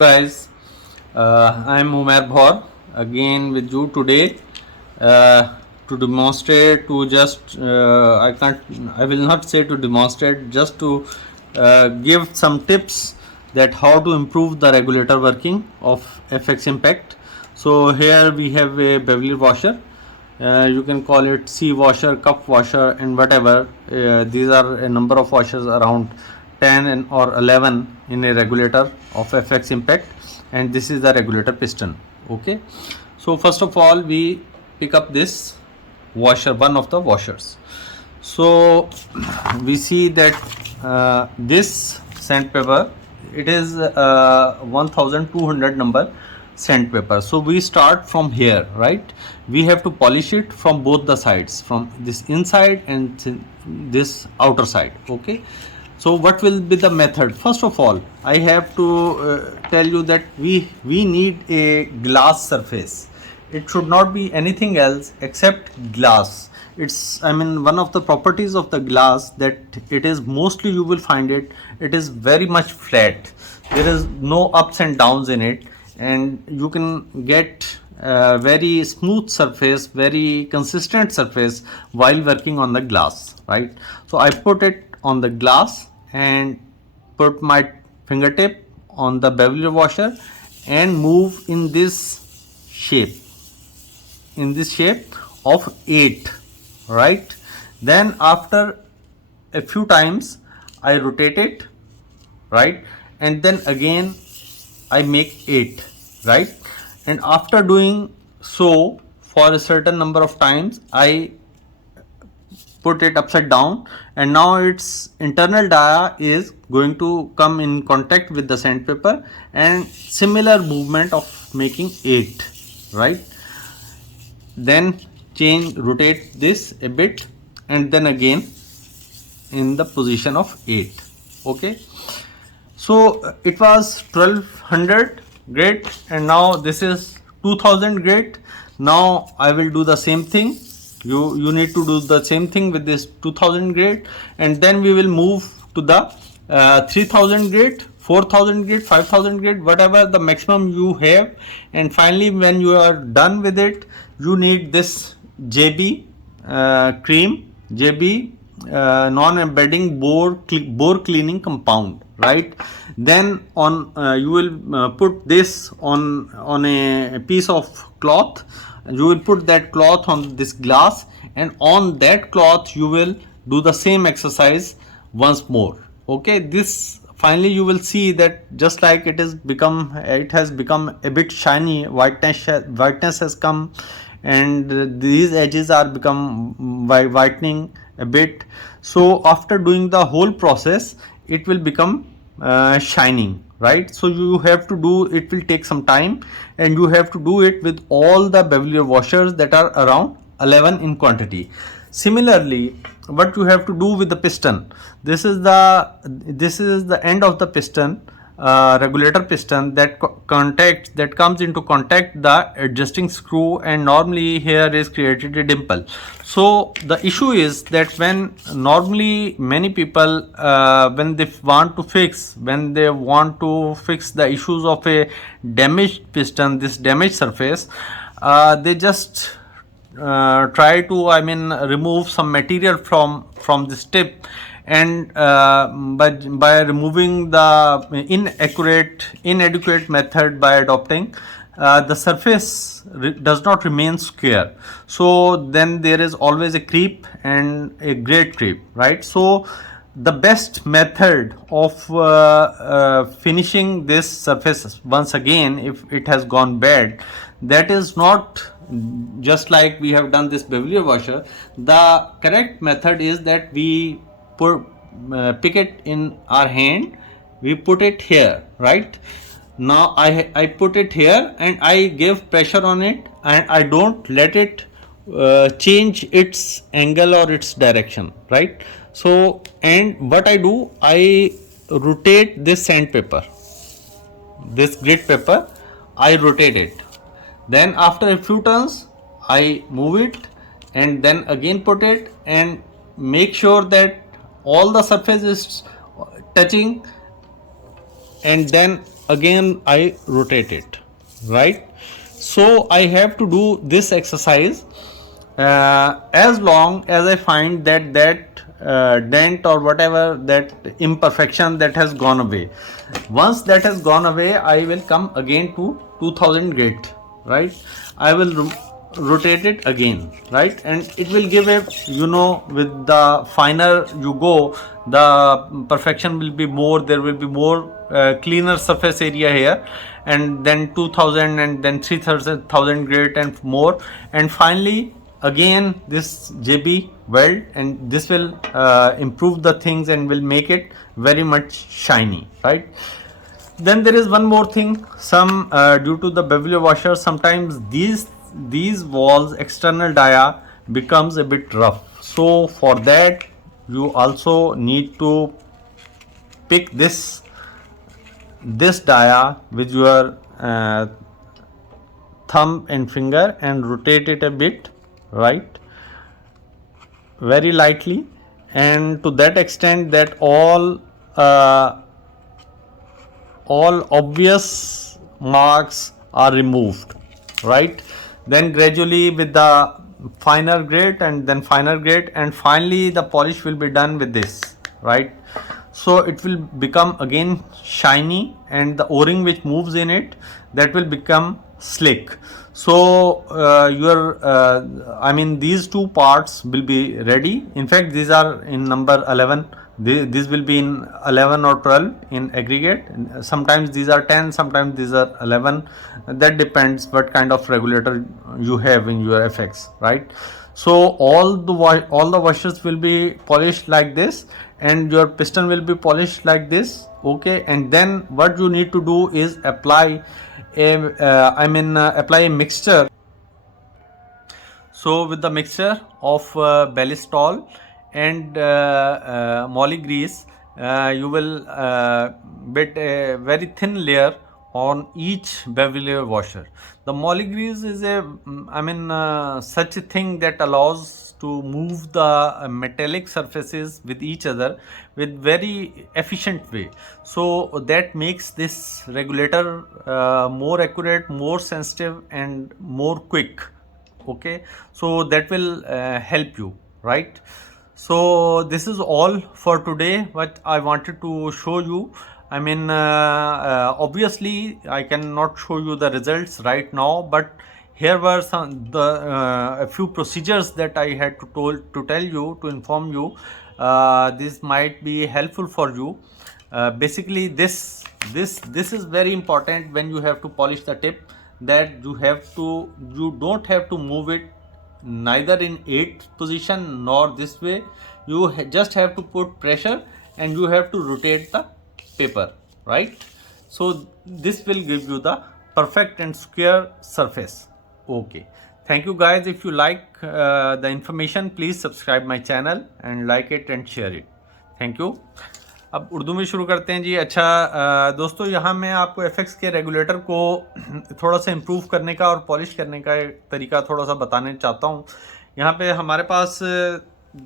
Guys, I'm Umair Bhaur again with you today uh, to demonstrate to just I will not say to demonstrate, just to give some tips that how to improve the regulator working of FX Impact. So here we have a bevel washer. You can call it C washer, cup washer, and whatever. These are a number of washers, around 10 or 11 in a regulator of FX Impact, and this is the regulator piston. Okay, so first of all we pick up this washer, one of the washers. So we see that this sandpaper, it is 1200 number sandpaper. So we start from here, right? We have to polish it from both the sides, from this inside and this outer side. Okay, so what will be the method? First of all, I have to tell you that we need a glass surface. It should not be anything else except glass. It's, I mean, one of the properties of the glass that it is mostly, you will find it is very much flat. There is no ups and downs in it, and you can get very smooth surface, very consistent surface while working on the glass, right? So I put it on the glass and put my fingertip on the bevel washer and move in this shape, of 8, right? Then after a few times I rotate it, right? And then again I make 8, right? And after doing so for a certain number of times, I put it upside down, and now its internal dia is going to come in contact with the sandpaper, and similar movement of making 8, right? Then rotate this a bit, and then again in the position of 8. Okay, so it was 1200, great, and now this is 2000, great. Now I will do the same thing. You need to do the same thing with this 2000, great, and then we will move to the 3000, great, 4000, great, 5000, great, whatever the maximum you have. And finally, when you are done with it, you need this JB cream, JB non-embedding bore cleaning compound, right? Then on you will put this on a piece of cloth. You will put that cloth on this glass, and on that cloth you will do the same exercise once more. Okay, this finally you will see that just like it has become a bit shiny, whiteness has come, and these edges are become whitening a bit. So after doing the whole process, it will become shining, right? So you have to do, it will take some time, and you have to do it with all the bevel washers that are around 11 in quantity. Similarly, what you have to do with the piston, this is the end of the piston, regulator piston, that comes into contact the adjusting screw, and normally here is created a dimple. So the issue is that when normally many people when they want to fix the issues of a damaged piston, this damaged surface, they just try to, I mean, remove some material from this tip, and by removing the inadequate method, by adopting, the surface does not remain square. So then there is always a creep, and a great creep, right? So the best method of finishing this surface once again, if it has gone bad, that is not just like we have done this bevel washer. The correct method is that we pick it in our hand, we put it here, right? Now I put it here, and I give pressure on it, and I don't let it change its angle or its direction, right? So, and what I do, I rotate this sandpaper, this grit paper, I rotate it. Then after a few turns, I move it, and then again put it, and make sure that all the surface is touching, and then again I rotate it, right? So I have to do this exercise as long as I find that dent or whatever, that imperfection that has gone away. Once that has gone away, I will come again to 2000 grit, right? I will rotate it again, right? And it will give a, with the finer you go, the perfection will be more, there will be more cleaner surface area here, and then 2000, and then 3000 grit and more, and finally again this JB weld, and this will improve the things and will make it very much shiny, right? Then there is one more thing. Some due to the bevel washer, sometimes these walls external dia becomes a bit rough. So for that you also need to pick this dia with your thumb and finger and rotate it a bit, right, very lightly, and to that extent that all obvious marks are removed, right? Then gradually with the finer grit and then finer grit, and finally the polish will be done with this, right? So it will become again shiny, and the o-ring which moves in it, that will become slick. So these two parts will be ready. In fact, these are in number 11. This will be in 11 or 12 in aggregate. Sometimes these are 10, sometimes these are 11. That depends what kind of regulator you have in your FX, right? So all the washers will be polished like this, and your piston will be polished like this, okay? And then what you need to do is apply a mixture. So with the mixture of Ballistol and moly grease, you will bit a very thin layer on each bevel washer. The moly grease is such a thing that allows to move the metallic surfaces with each other with very efficient way. So that makes this regulator more accurate, more sensitive, and more quick, okay? So that will help you, right? So this is all for today what I wanted to show you. Obviously I cannot show you the results right now, but here were a few procedures that I had to tell you, to inform you. This might be helpful for you. Basically this is very important when you have to polish the tip, that you don't have to move it neither in 8th position nor this way. You just have to put pressure and you have to rotate the paper, right? So this will give you the perfect and square surface. Okay, thank you guys. If you like the information, please subscribe my channel and like it and share it. Thank you. अब उर्दू में शुरू करते हैं जी। अच्छा दोस्तों, यहाँ मैं आपको एफएक्स के रेगुलेटर को थोड़ा सा इम्प्रूव करने का और पॉलिश करने का एक तरीका थोड़ा सा बताने चाहता हूँ। यहाँ पे हमारे पास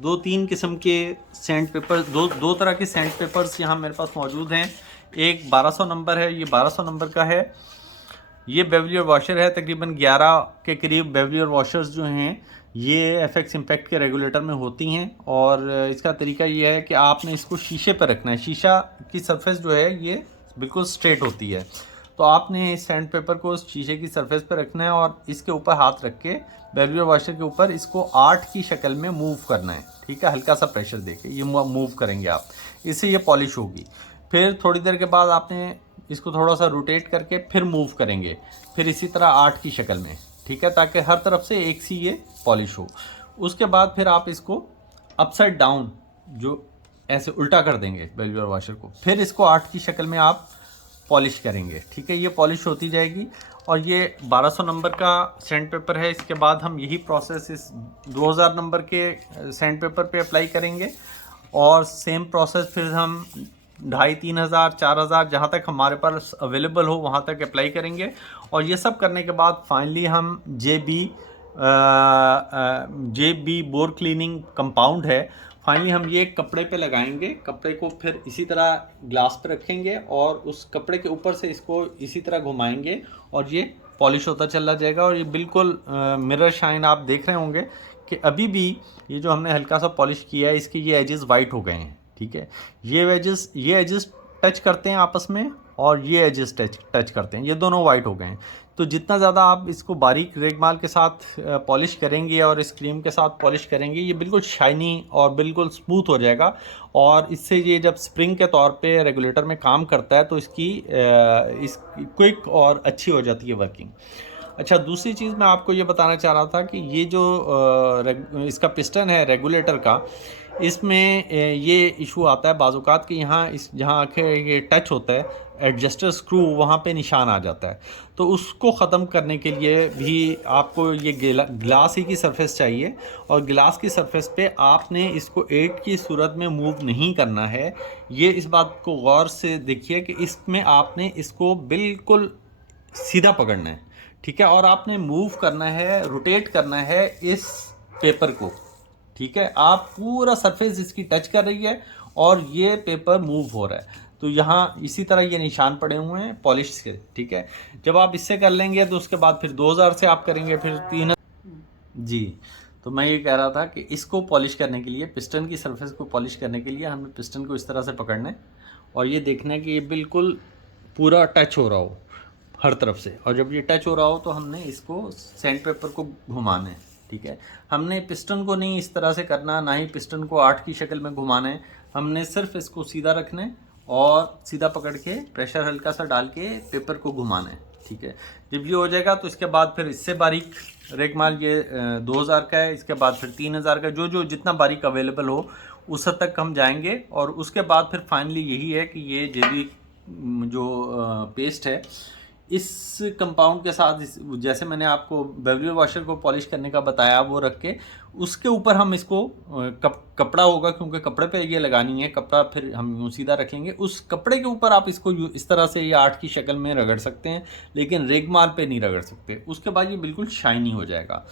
2-3 किस्म के सैंड पेपर, दो तरह के सैंड पेपर्स यहाँ मेरे पास मौजूद हैं। एक 1200 नंबर है, ये 1200 नंबर का है। ये बेवलियर वॉशर है, तकरीबन 11 के करीब बेवलियर वॉशर्स जो हैं ये एफएक्स इम्पैक्ट के रेगुलेटर में होती हैं। और इसका तरीका ये है कि आपने इसको शीशे पर रखना है। शीशा की सरफेस जो है ये बिल्कुल स्ट्रेट होती है, तो आपने इस सैंड पेपर को शीशे की सरफेस पर रखना है और इसके ऊपर हाथ रख के बेवलियर वॉशर के ऊपर इसको 8 की शक्ल में मूव करना है, ठीक है? हल्का सा प्रेशर देके ये मूव करेंगे आप, इससे ये पॉलिश होगी। फिर थोड़ी देर के बाद आपने इसको थोड़ा सा रोटेट करके फिर मूव करेंगे, फिर इसी तरह 8 की शक्ल में, ठीक है, ताकि हर तरफ से एक सी ये पॉलिश हो। उसके बाद फिर आप इसको अपसाइड डाउन जो ऐसे उल्टा कर देंगे बेवलियर वॉशर को, फिर इसको 8 की शक्ल में आप पॉलिश करेंगे, ठीक है? ये पॉलिश होती जाएगी। और ये 1200 नंबर का सैंड पेपर है। इसके बाद हम यही प्रोसेस इस 2000 नंबर के सैंड पेपर पे अप्लाई करेंगे और सेम प्रोसेस फिर हम 2500, 3000 जहाँ तक हमारे पास अवेलेबल हो वहाँ तक अप्लाई करेंगे। और ये सब करने के बाद फाइनली हम JB बोर क्लीनिंग कंपाउंड है फाइनली हम ये कपड़े पे लगाएंगे, कपड़े को फिर इसी तरह ग्लास पे रखेंगे और उस कपड़े के ऊपर से इसको इसी तरह घुमाएंगे और ये पॉलिश होता चला जाएगा। और ये बिल्कुल मिरर शाइन आप देख रहे होंगे कि अभी भी ये जो हमने हल्का सा पॉलिश किया है इसके ये एजेस वाइट हो गए हैं, ठीक है। ये एजेस टच करते हैं आपस में और ये एजेस टच करते हैं, ये दोनों वाइट हो गए हैं। तो जितना ज़्यादा आप इसको बारीक रेगमाल के साथ पॉलिश करेंगे और इस क्रीम के साथ पॉलिश करेंगे, ये बिल्कुल शाइनी और बिल्कुल स्मूथ हो जाएगा। और इससे ये जब स्प्रिंग के तौर पे रेगुलेटर में काम करता है तो इसकी क्विक और अच्छी हो जाती है वर्किंग। अच्छा, दूसरी चीज़ मैं आपको ये बताना चाह रहा था कि ये जो इसका पिस्टन है रेगुलेटर का, इसमें ये इशू आता है बाज़-औक़ात कि यहाँ इस जहाँ आखिर ये टच होता है एडजस्टर स्क्रू, वहाँ पे निशान आ जाता है। तो उसको ख़त्म करने के लिए भी आपको ये ग्लास ही की सरफेस चाहिए और ग्लास की सरफेस पे आपने इसको 8 की सूरत में मूव नहीं करना है। ये इस बात को गौर से देखिए कि इसमें आपने इसको बिल्कुल सीधा पकड़ना है, ठीक है, और आपने मूव करना है, रोटेट करना है इस पेपर को, ठीक है। आप पूरा सरफेस इसकी टच कर रही है और ये पेपर मूव हो रहा है। तो यहाँ इसी तरह ये निशान पड़े हुए हैं पॉलिश के, ठीक है। जब आप इससे कर लेंगे तो उसके बाद फिर 2000 से आप करेंगे, फिर 3 जी। तो मैं ये कह रहा था कि इसको पॉलिश करने के लिए, पिस्टन की सरफेस को पॉलिश करने के लिए हमें पिस्टन को इस तरह से पकड़ना है और ये देखना है कि ये बिल्कुल पूरा टच हो रहा हो हर तरफ से। और जब ये टच हो रहा हो तो हमने इसको सैंड पेपर को घुमाना है, ठीक है। हमने पिस्टन को नहीं इस तरह से करना, ना ही पिस्टन को 8 की शक्ल में घुमाना है। हमने सिर्फ इसको सीधा रखना है और सीधा पकड़ के प्रेशर हल्का सा डाल के पेपर को घुमाना है, ठीक है। जब ये हो जाएगा तो इसके बाद फिर इससे बारीक रेगमाल ये 2000 का है, इसके बाद फिर 3000 का, जो जितना बारीक अवेलेबल हो उस हद तक हम जाएंगे। और उसके बाद फिर फाइनली यही है कि ये जेली जो पेस्ट है इस कंपाउंड के साथ जैसे मैंने आपको बेवली वॉशर को पॉलिश करने का बताया वो रख के उसके ऊपर हम इसको कपड़ा होगा, क्योंकि कपड़े पे ये लगानी है, कपड़ा फिर हम यूँ सीधा रखेंगे, उस कपड़े के ऊपर आप इसको इस तरह से ये 8 की शक्ल में रगड़ सकते हैं, लेकिन रेगमाल पे नहीं रगड़ सकते। उसके बाद ये बिल्कुल शाइनी हो जाएगा।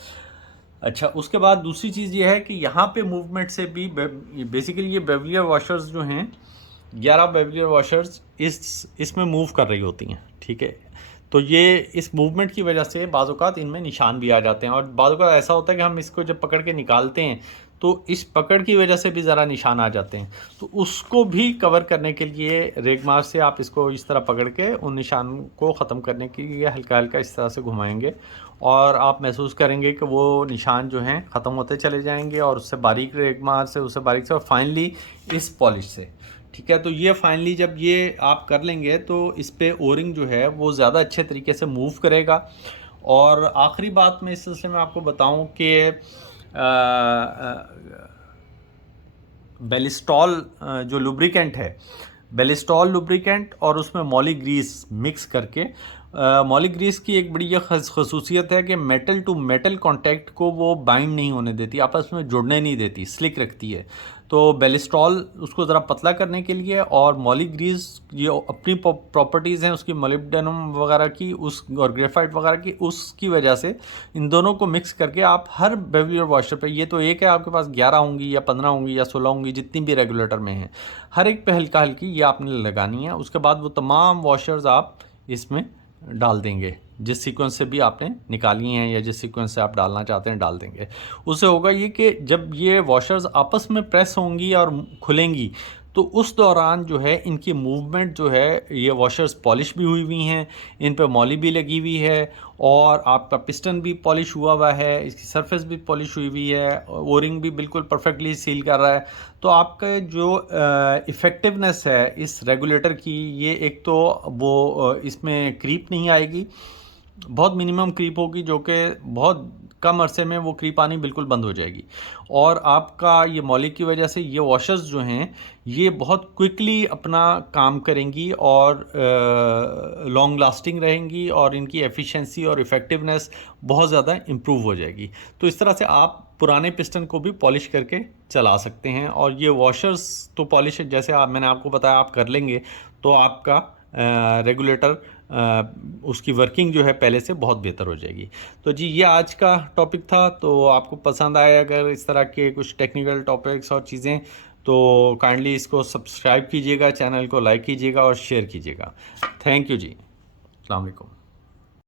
अच्छा, उसके बाद दूसरी चीज़ ये है कि यहाँ पे मूवमेंट से भी बेसिकली ये बेवलियर वॉशर्स जो हैं 11 बेवलियर वॉशर्स इसमें मूव कर रही होती हैं, ठीक है। तो ये इस मूवमेंट की वजह से बाज़ औक़ात इनमें निशान भी आ जाते हैं और बाज़ औक़ात ऐसा होता है कि हम इसको जब पकड़ के निकालते हैं तो इस पकड़ की वजह से भी ज़रा निशान आ जाते हैं। तो उसको भी कवर करने के लिए रेगमार से आप इसको इस तरह पकड़ के उन निशान को ख़त्म करने के लिए हल्का हल्का इस तरह से घुमाएंगे और आप महसूस करेंगे कि वो निशान जो हैं ख़त्म होते चले जाएंगे और उससे बारीक रेगमार से, उससे बारीक से, और फाइनली इस पॉलिश से, ठीक है। तो ये फाइनली जब ये आप कर लेंगे तो इस पे ओरिंग जो है वो ज़्यादा अच्छे तरीके से मूव करेगा। और आखिरी बात मैं इस सिलसिले में आपको बताऊं कि बेलिस्टॉल जो लुब्रिकेंट है, बेलिस्टॉल लुब्रिकेंट और उसमें मॉली ग्रीस मिक्स करके, मॉली ग्रीस की एक बड़ी ये खसूसियत है कि मेटल टू मेटल कांटेक्ट को वो बाइंड नहीं होने देती, आपस में जुड़ने नहीं देती, स्लिक रखती है। तो बेलिस्टॉल उसको ज़रा पतला करने के लिए और मॉली ग्रीस ये अपनी प्रॉपर्टीज़ हैं उसकी, मोलिब्डेनम वगैरह की उस और ग्रेफाइट वगैरह की, उसकी वजह से इन दोनों को मिक्स करके आप हर बेवलियर वॉशर पे, ये तो एक है, आपके पास 11 होंगी या 15 होंगी या 16 होंगी जितनी भी रेगुलेटर में हैं, हर एक पे हल्का हल्की ये आपने लगानी है। उसके बाद वो तमाम वॉशर्स आप इसमें डाल देंगे जिस सीक्वेंस से भी आपने निकाली हैं या जिस सीक्वेंस से आप डालना चाहते हैं डाल देंगे। उससे होगा ये कि जब ये वॉशर्स आपस में प्रेस होंगी और खुलेंगी तो उस दौरान जो है इनकी मूवमेंट जो है, ये वॉशर्स पॉलिश भी हुई हैं, इन पे मॉली भी लगी हुई है और आपका पिस्टन भी पॉलिश हुआ है, इसकी सरफेस भी पॉलिश हुई है, ओरिंग भी बिल्कुल परफेक्टली सील कर रहा है। तो आपका जो इफ़ेक्टिवनेस है इस रेगुलेटर की, ये एक तो वो इसमें क्रीप नहीं आएगी, बहुत मिनिमम क्रीप होगी, जो कि बहुत कम अरसे में वो क्रीप आनी बिल्कुल बंद हो जाएगी। और आपका ये मॉली की वजह से ये वॉशर्स जो हैं ये बहुत क्विकली अपना काम करेंगी और लॉन्ग लास्टिंग रहेंगी और इनकी एफिशिएंसी और इफ़ेक्टिवनेस बहुत ज़्यादा इम्प्रूव हो जाएगी। तो इस तरह से आप पुराने पिस्टन को भी पॉलिश करके चला सकते हैं। और ये वॉशर्स तो पॉलिश जैसे मैंने आपको बताया आप कर लेंगे तो आपका रेगुलेटर उसकी वर्किंग जो है पहले से बहुत बेहतर हो जाएगी। तो जी ये आज का टॉपिक था, तो आपको पसंद आए अगर इस तरह के कुछ टेक्निकल टॉपिक्स और चीज़ें, तो काइंडली इसको सब्सक्राइब कीजिएगा, चैनल को लाइक कीजिएगा और शेयर कीजिएगा। थैंक यू जी। अस्सलाम वालेकुम।